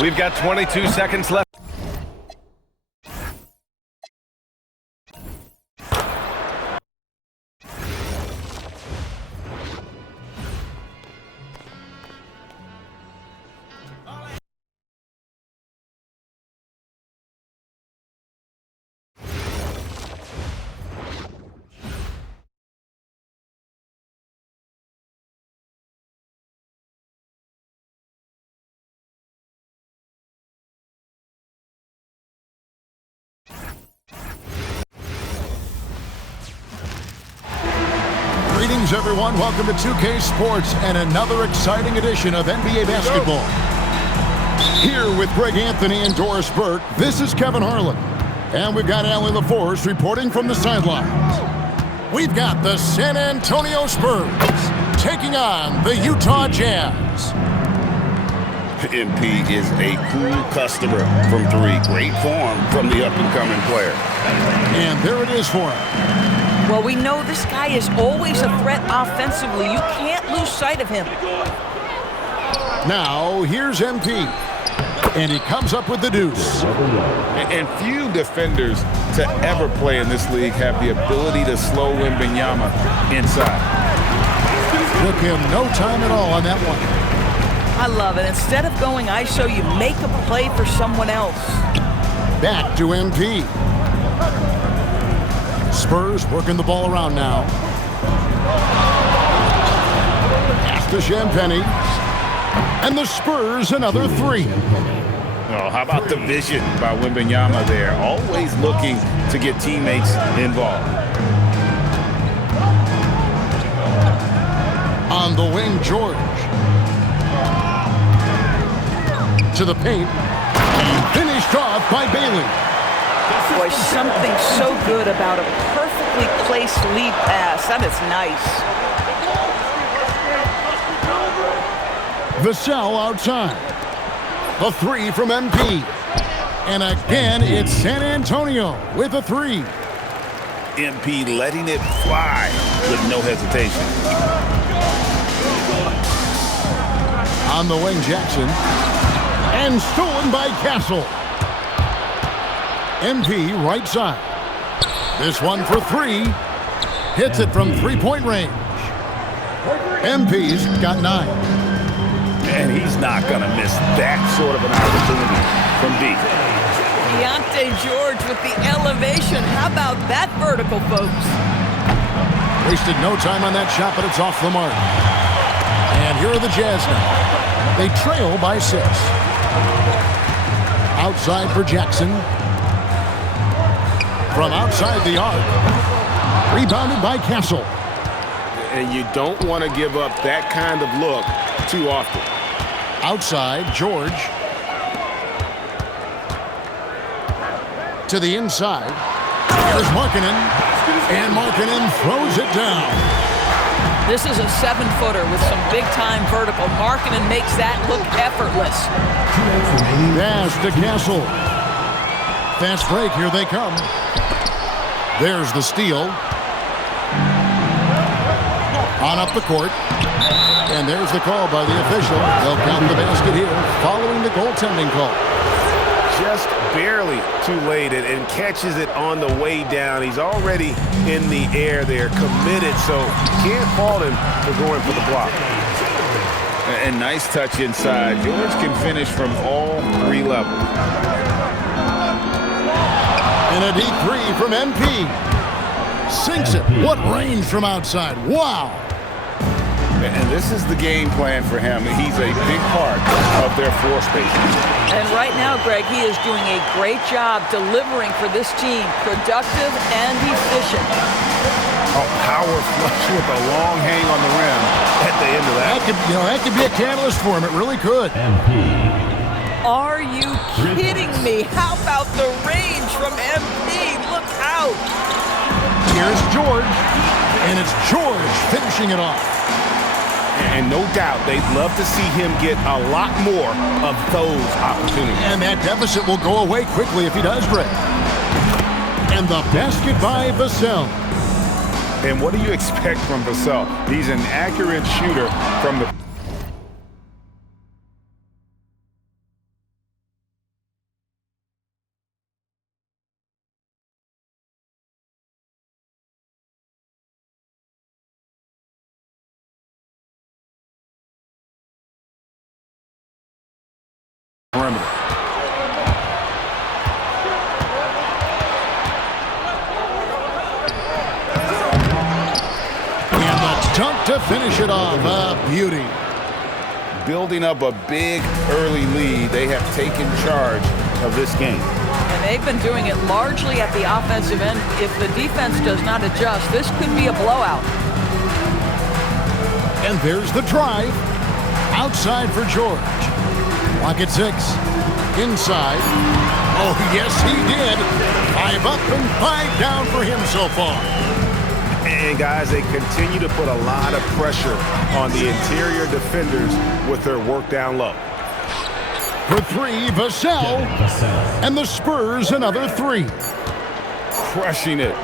We've got 22 seconds left. Greetings, everyone. Welcome to 2K Sports and another exciting edition of NBA basketball. Here with Greg Anthony and Doris Burke, this is Kevin Harlan. And we've got Allie LaForce reporting from the sidelines. We've got the San Antonio Spurs taking on the Utah Jazz. MP is a cool customer from three. Great form from the up-and-coming player. And there it is for him. Well, we know this guy is always a threat offensively. You can't lose sight of him. Now, here's MP. And he comes up with the deuce. And few defenders to ever play in this league have the ability to slow Wembanyama inside. Took him no time at all on that one. I love it. Instead of going ISO, you make a play for someone else. Back to MP. Spurs working the ball around now. Pass to Champagny. And the Spurs another three. Oh, how about the vision by Wembanyama there? Always looking to get teammates involved. On the wing, George. To the paint. And finished off by Bailey. Boy, something so good about a perfectly placed lead pass. That is nice. Vassell outside. The three from MP. And again, it's San Antonio with a three. MP letting it fly with no hesitation. On the wing, Jackson. And stolen by Castle. MP right side. This one for three. Hits it from three-point range. MP's got 9. And he's not going to miss that sort of an opportunity from deep. Deontay George with the elevation. How about that vertical, folks? Wasted no time on that shot, but it's off the mark. And here are the Jazz now. They trail by 6. Outside for Jackson. From outside the arc. Rebounded by Castle. And you don't want to give up that kind of look too often. Outside, George. To the inside. Here's Markkanen. And Markkanen throws it down. This is a 7-footer with some big-time vertical. Markkanen makes that look effortless. Pass to Castle. Fast break, here they come. There's the steal. On up the court. And there's the call by the official. They'll count the basket here following the goaltending call. Just barely too late and catches it on the way down. He's already in the air there, committed, so can't fault him for going for the block. And nice touch inside. George can finish from all 3 levels. And a deep three from MP. Sinks it. What range from outside. Wow. And this is the game plan for him. He's a big part of their floor spacing. And right now, Greg, he is doing a great job delivering for this team. Productive and efficient. A power flush with a long hang on the rim at the end of that. That could be a catalyst for him. It really could. Are you kidding me? How about the range from MP? Look out. Here's George. And it's George finishing it off. And no doubt they'd love to see him get a lot more of those opportunities. And that deficit will go away quickly if he does, Greg. And the basket by Vassell. And what do you expect from Vassell? He's an accurate shooter from the perimeter. And the dunk to finish it off. A beauty. Building up a big early lead, they have taken charge of this game. And they've been doing it largely at the offensive end. If the defense does not adjust, this could be a blowout. And there's the drive. Outside for George. Clock at 6. Inside. Oh, yes, he did. 5 up and 5 down for him so far. And, guys, they continue to put a lot of pressure on the interior defenders with their work down low. For 3, Vassell. And the Spurs another 3. Crushing it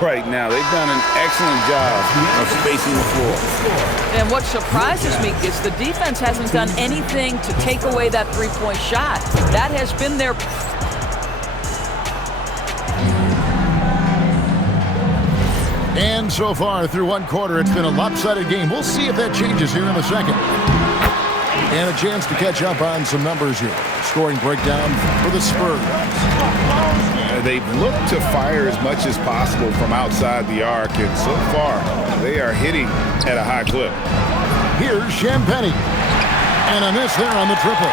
right now. They've done an excellent job of spacing the floor. And what surprises me is the defense hasn't done anything to take away that three-point shot. That has been their... And so far through one quarter, it's been a lopsided game. We'll see if that changes here in a second. And a chance to catch up on some numbers here. Scoring breakdown for the Spurs. They've looked to fire as much as possible from outside the arc, and so far they are hitting at a high clip. Here's Champagnie. And a miss there on the triple.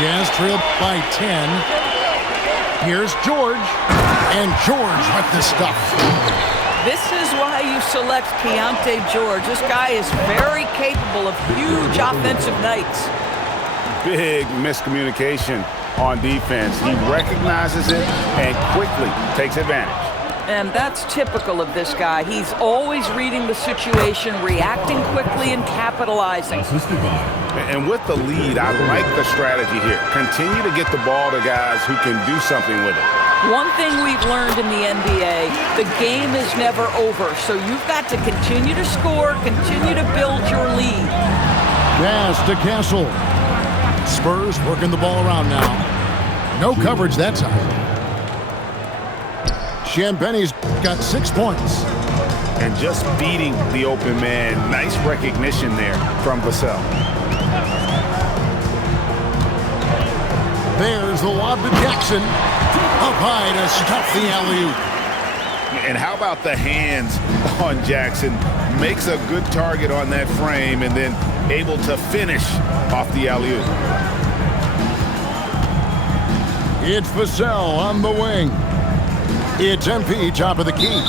Jazz trailed by 10. Here's George. And George with the stuff. This is why you select Keontae George. This guy is very capable of huge offensive nights. Big miscommunication on defense. He recognizes it and quickly takes advantage. And that's typical of this guy. He's always reading the situation, reacting quickly, and capitalizing. And with the lead, I like the strategy here. Continue to get the ball to guys who can do something with it. One thing we've learned in the NBA, the game is never over. So you've got to continue to score, continue to build your lead. Pass to Castle. Spurs working the ball around now. No coverage that time. Champagnie's got 6 points. And just beating the open man. Nice recognition there from Vassell. There's the lob to Jackson. Up high to stuff the alley-oop. And how about the hands on Jackson? Makes a good target on that frame and then able to finish off the alley-oop. It's Vassell on the wing. It's MP top of the key.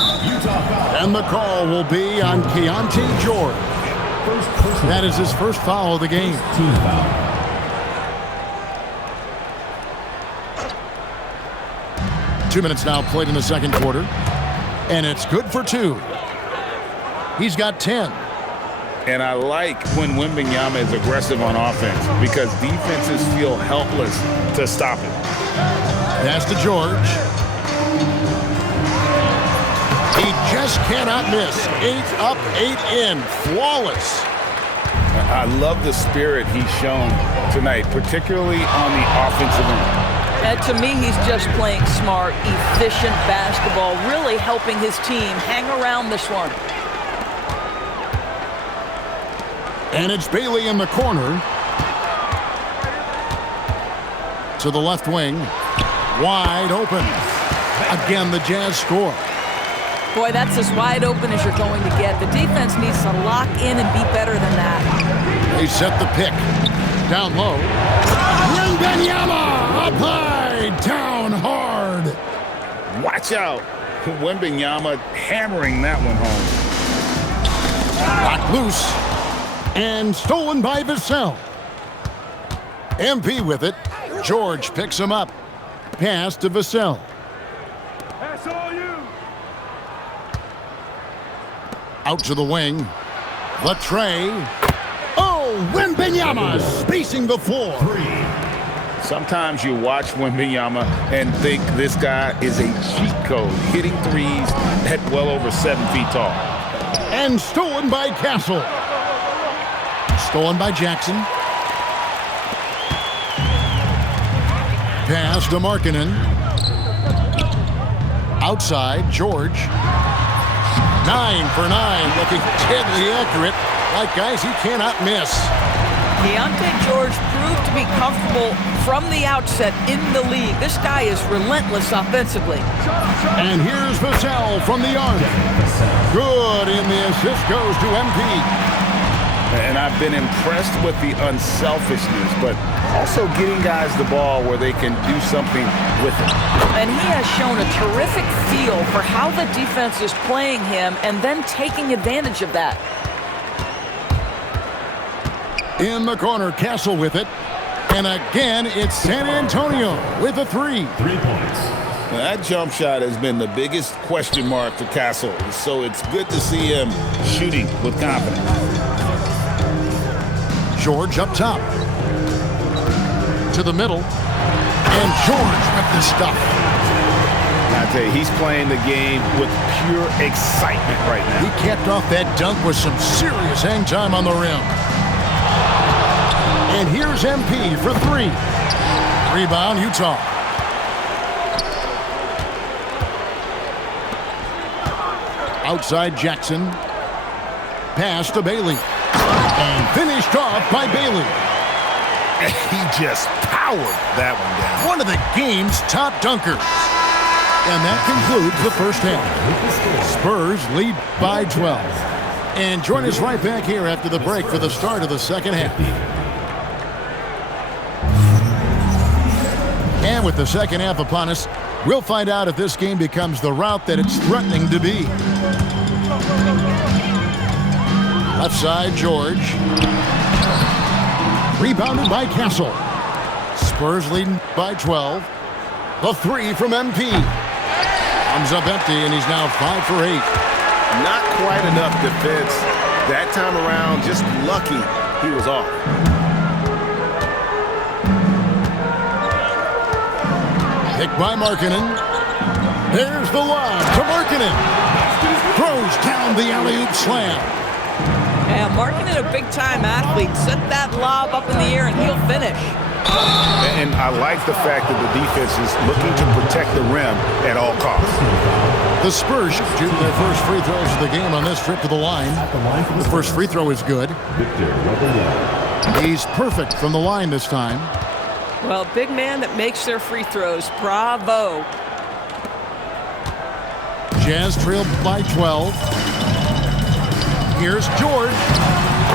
And the call will be on Keontae George. That is his first foul of the game. Team foul. 2 minutes now played in the second quarter. And it's good for 2. He's got 10. And I like when Wembanyama is aggressive on offense because defenses feel helpless to stop him. Pass to George. He just cannot miss. 8 up, 8 in. Flawless. I love the spirit he's shown tonight, particularly on the offensive end. And to me, he's just playing smart, efficient basketball, really helping his team hang around this one. And it's Bailey in the corner. To the left wing. Wide open. Again, the Jazz score. Boy, that's as wide open as you're going to get. The defense needs to lock in and be better than that. They set the pick. Down low. Wembanyama up high, down hard. Watch out. Wembanyama hammering that one home. Knocked loose. And stolen by Vassell. MP with it. George picks him up. Pass to Vassell. That's all you. Out to the wing. The tray. Oh, Wembanyama spacing the floor. Sometimes you watch Wembanyama and think this guy is a cheat code, hitting threes at well over 7 feet tall. And stolen by Castle. Stolen by Jackson. Pass to Markkanen. Outside, George. 9 for 9, looking deadly accurate. Like guys he cannot miss. Keontae George proved to be comfortable from the outset in the league. This guy is relentless offensively. And here's Vassell from the arc. Good, and the assist goes to MP. And I've been impressed with the unselfishness, but also getting guys the ball where they can do something with it. And he has shown a terrific feel for how the defense is playing him and then taking advantage of that. In the corner, Castle with it. And again, it's San Antonio with a 3. 3 points. Now, that jump shot has been the biggest question mark for Castle, so it's good to see him shooting with confidence. George up top. To the middle. And George with the stuff. I tell you, he's playing the game with pure excitement right now. He capped off that dunk with some serious hang time on the rim. And here's MP for 3. Rebound, Utah. Outside Jackson. Pass to Bailey. And finished off by Bailey. He just powered that one down. One of the game's top dunkers. And that concludes the first half. Spurs lead by 12. And join us right back here after the break for the start of the second half. And with the second half upon us, we'll find out if this game becomes the route that it's threatening to be. Left side, George. Rebounded by Castle. Spurs leading by 12. The 3 from MP. Comes up empty, and he's now 5 for 8. Not quite enough defense. That time around, just lucky he was off. Picked by Markkanen. There's the lob to Markkanen. Throws down the alley-oop slam. Yeah, Markkanen, a big-time athlete. Set that lob up in the air and he'll finish. And I like the fact that the defense is looking to protect the rim at all costs. The Spurs shooting their first free throws of the game on this trip to the line. The first free throw is good. He's perfect from the line this time. Well, big man that makes their free throws. Bravo. Jazz trailed by 12. Here's George.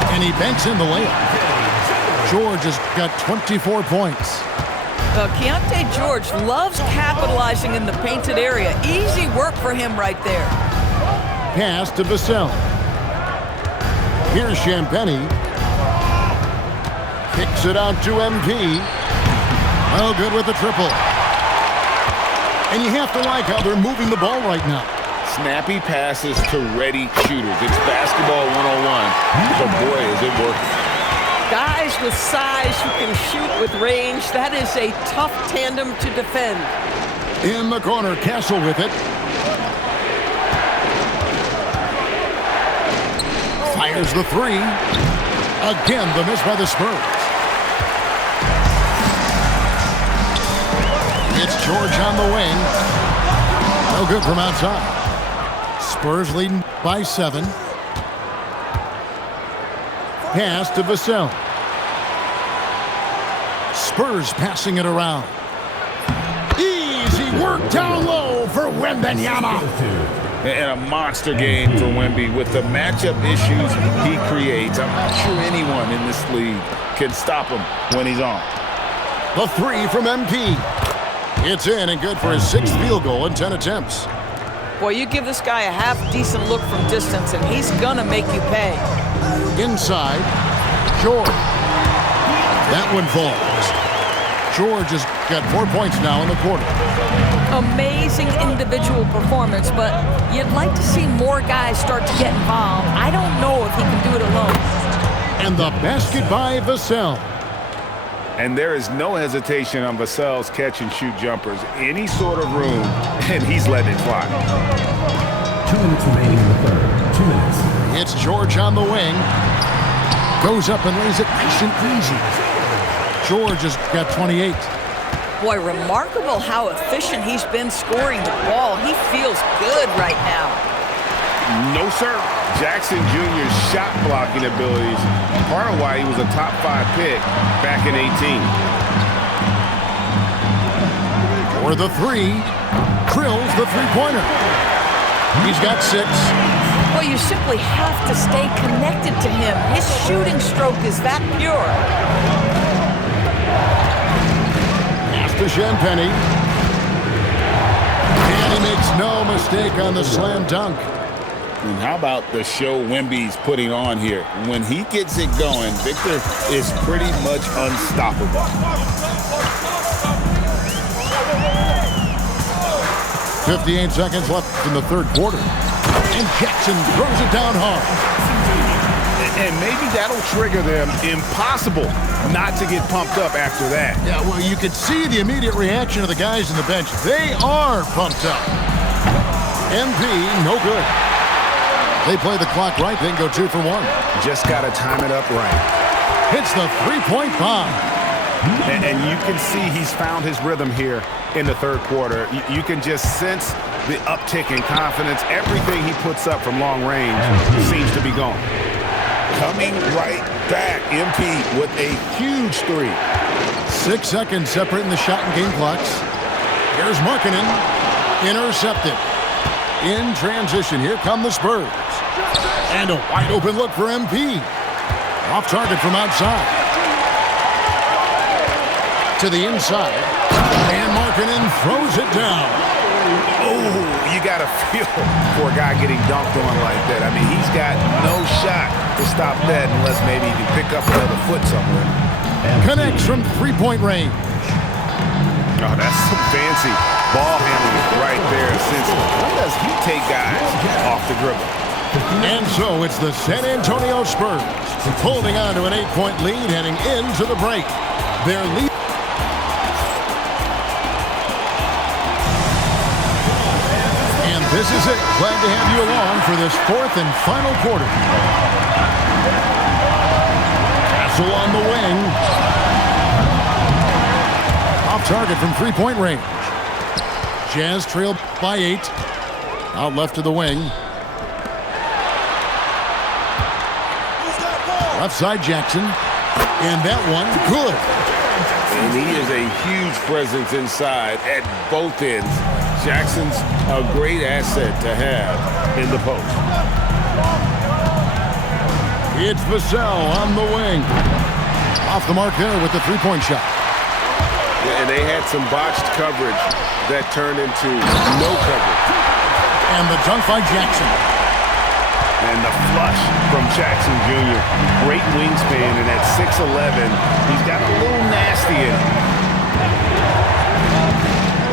And he banks in the layup. George has got 24 points. Well, Keontae George loves capitalizing in the painted area. Easy work for him right there. Pass to Vassell. Here's Champagnie. Kicks it out to MP. Well, good with the triple. And you have to like how they're moving the ball right now. Snappy passes to ready shooters. It's basketball 101. So boy, is it working. Guys with size who can shoot with range, that is a tough tandem to defend. In the corner, Castle with it. Fires the 3. Again, the miss by the Spurs. It's George on the wing. No good from outside. Spurs leading by 7. Pass to Vassell. Spurs passing it around. Easy work down low for Wembanyama. And a monster game for Wemby with the matchup issues he creates. I'm not sure anyone in this league can stop him when he's on. The 3 from MP. It's in and good for his 6th field goal in 10 attempts. Boy, you give this guy a half-decent look from distance, and he's gonna make you pay. Inside, George. That one falls. George has got 4 points now in the quarter. Amazing individual performance, but you'd like to see more guys start to get involved. I don't know if he can do it alone. And the basket by Vassell. And there is no hesitation on Vassell's catch-and-shoot jumpers. Any sort of room, and he's letting it fly. 2 minutes remaining in the third. 2 minutes. It's George on the wing. Goes up and lays it nice and easy. George has got 28. Boy, remarkable how efficient he's been scoring the ball. He feels good right now. No, sir. Jackson Jr.'s shot blocking abilities, part of why he was a top 5 pick back in 18. For the three, drills the three-pointer. He's got 6. Well, you simply have to stay connected to him. His shooting stroke is that pure. Pass to Champagny. And he makes no mistake on the slam dunk. And how about the show Wemby's putting on here? When he gets it going, Victor is pretty much unstoppable. 58 seconds left in the third quarter. And Jackson throws it down hard. And maybe that'll trigger them. Impossible not to get pumped up after that. Yeah, well, you could see the immediate reaction of the guys on the bench. They are pumped up. MP, no good. They play the clock right, then go 2 for 1. Just got to time it up right. Hits the three-point bomb. And you can see he's found his rhythm here in the third quarter. You can just sense the uptick in confidence. Everything he puts up from long range seems to be gone. Coming right back, MP with a huge 3. 6 seconds separating the shot and game clocks. Here's Markkanen. Intercepted. In transition, here come the Spurs. And a wide open look for MP. Off target from outside. To the inside. And Markkanen throws it down. Oh, you got to feel for a guy getting dunked on like that. I mean, he's got no shot to stop that unless maybe he can pick up another foot somewhere. Connects from three-point range. Oh, that's some fancy ball handling right there. Since when does he take guys off the dribble? And so it's the San Antonio Spurs holding on to an 8-point lead heading into the break. Their lead. And this is it. Glad to have you along for this fourth and final quarter. Castle on the wing. Off target from three-point range. Jazz trailed by 8. Out left to the wing. Left side Jackson. And that one, good. And he is a huge presence inside at both ends. Jackson's a great asset to have in the post. It's Vassell on the wing. Off the mark there with the three-point shot. Yeah, and they had some botched coverage that turned into no coverage. And the dunk by Jackson. And the flush from Jackson Jr. Great wingspan, and at 6'11", he's got a little nasty in him.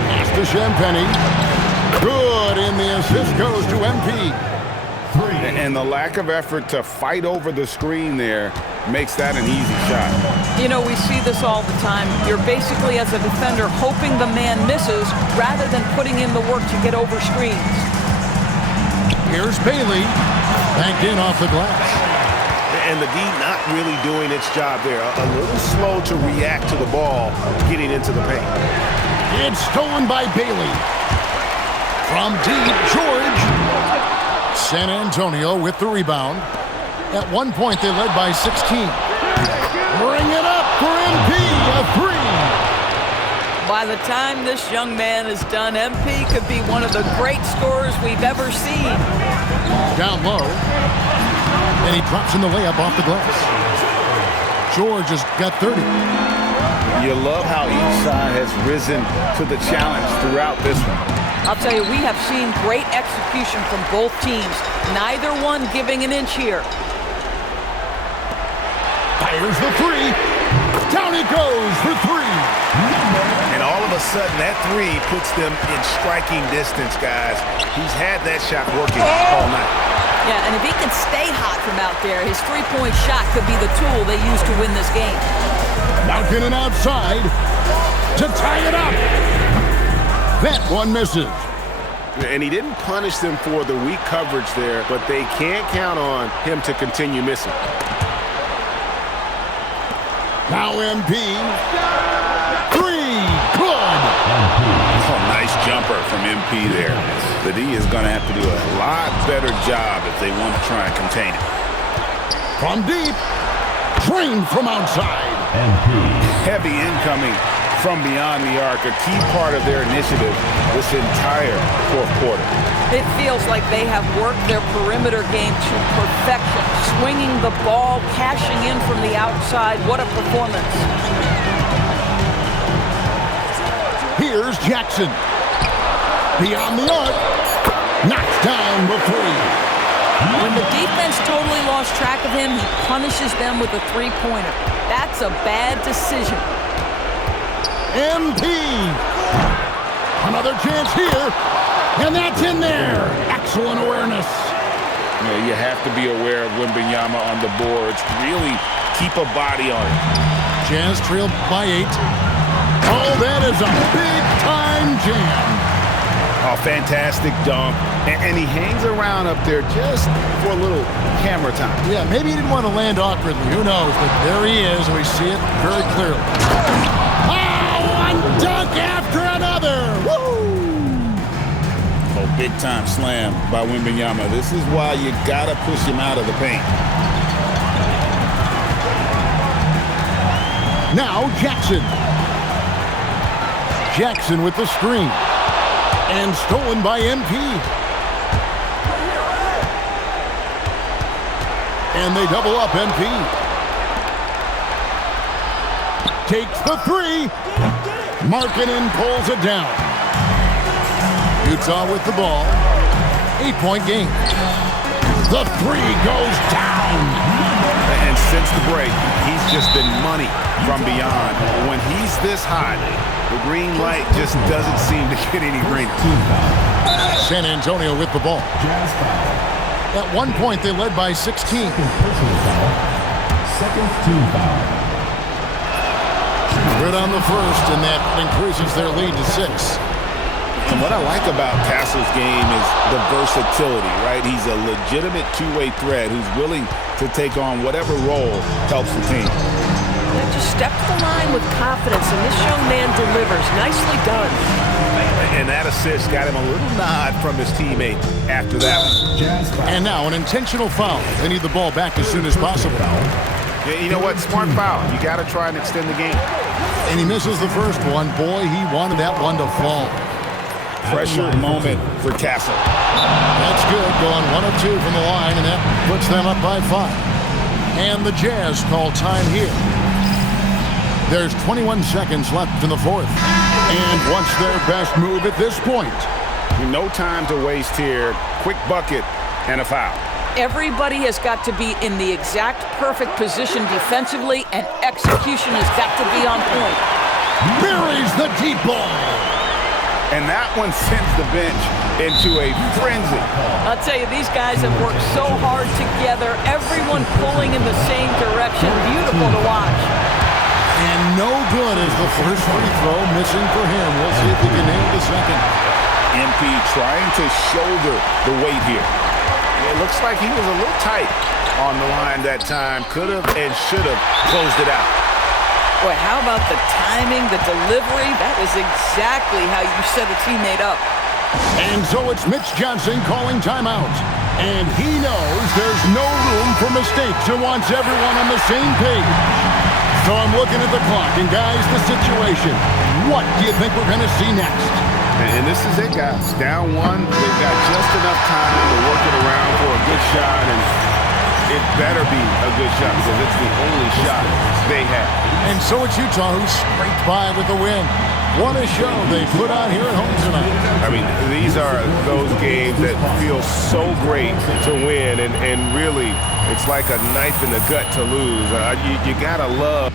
Pass to Champagny. Good, and the assist goes to MP. And the lack of effort to fight over the screen there makes that an easy shot. You know, we see this all the time. You're basically, as a defender, hoping the man misses rather than putting in the work to get over screens. Here's Bailey. Backed in off the glass. And the D not really doing its job there. A little slow to react to the ball getting into the paint. It's stolen by Bailey. From deep, George. San Antonio with the rebound. At one point, they led by 16. Bring it up for MP, a 3. By the time this young man is done, MP could be one of the great scorers we've ever seen. Down low. And he drops in the layup off the glass. George has got 30. You love how each side has risen to the challenge throughout this one. I'll tell you, we have seen great execution from both teams. Neither one giving an inch here. Fires the 3. Down it goes for 3. And all of a sudden, that 3 puts them in striking distance, guys. He's had that shot working all night. Yeah, and if he can stay hot from out there, his three-point shot could be the tool they use to win this game. Markkanen outside to tie it up. That one misses. And he didn't punish them for the weak coverage there, but they can't count on him to continue missing. Now MP. 3. Good. Oh, nice jumper from MP there. The D is going to have to do a lot better job if they want to try and contain it. From deep, trained from outside. Heavy incoming from beyond the arc, a key part of their initiative this entire fourth quarter. It feels like they have worked their perimeter game to perfection, swinging the ball, cashing in from the outside. What a performance. Here's Jackson. Beyond the arc. Knocks down the three. When the defense totally lost track of him, he punishes them with a three-pointer. That's a bad decision. MP. Another chance here. And that's in there. Excellent awareness. You have to be aware of Wembanyama on the boards. Really keep a body on it. Jazz trailed by 8. Oh, that is a big-time jam. Oh, fantastic dunk. And he hangs around up there just for a little camera time. Yeah, maybe he didn't want to land awkwardly. Who knows? But there he is. We see it very clearly. Oh, one dunk after another. Woo! Oh, big-time slam by Wembanyama. This is why you got to push him out of the paint. Now Jackson. Jackson with the screen. And stolen by MP. And they double up MP. Takes the three. Markkanen pulls it down. Utah with the ball. 8-point game. The three goes down. And since the break, he's just been money from beyond. When he's this hot, the green light just doesn't seem to get any greener. San Antonio with the ball. At one point, they led by 16. Second team foul. Good on the first, and that increases their lead to 6. And what I like about Castle's game is the versatility, right? He's a legitimate two-way threat who's willing to take on whatever role helps the team. Just step to the line with confidence, and this young man delivers. Nicely done. And that assist got him a little nod from his teammate after that one. And now an intentional foul. They need the ball back as soon as possible. Yeah, you know what? Smart foul. You got to try and extend the game. And he misses the first one. Boy, he wanted that one to fall. Pressure moment for Castle. That's good. Going 1 of 2 from the line, and that puts them up by 5. And the Jazz call time here. There's 21 seconds left in the fourth. And what's their best move at this point? No time to waste here. Quick bucket and a foul. Everybody has got to be in the exact perfect position defensively, and execution has got to be on point. Buries the deep ball. And that one sends the bench into a frenzy. I'll tell you, these guys have worked so hard together, everyone pulling in the same direction. Beautiful to watch. And no good as the first free throw missing for him. We'll see if he can nail the second. MP trying to shoulder the weight here. It looks like he was a little tight on the line that time. Could have and should have closed it out. Boy, how about the timing, the delivery? That is exactly how you set a teammate up. And so it's Mitch Johnson calling timeout. And he knows there's no room for mistakes and wants everyone on the same page. So I'm looking at the clock, and guys, the situation. What do you think we're going to see next? And this is it, guys. Down 1, they've got just enough time to work it around for a good shot, and it better be a good shot because it's the only shot they have. And so it's Utah who scraped by with the win. What a show they put on here at home tonight. I mean, these are those games that feel so great to win, and really, it's like a knife in the gut to lose. You got to love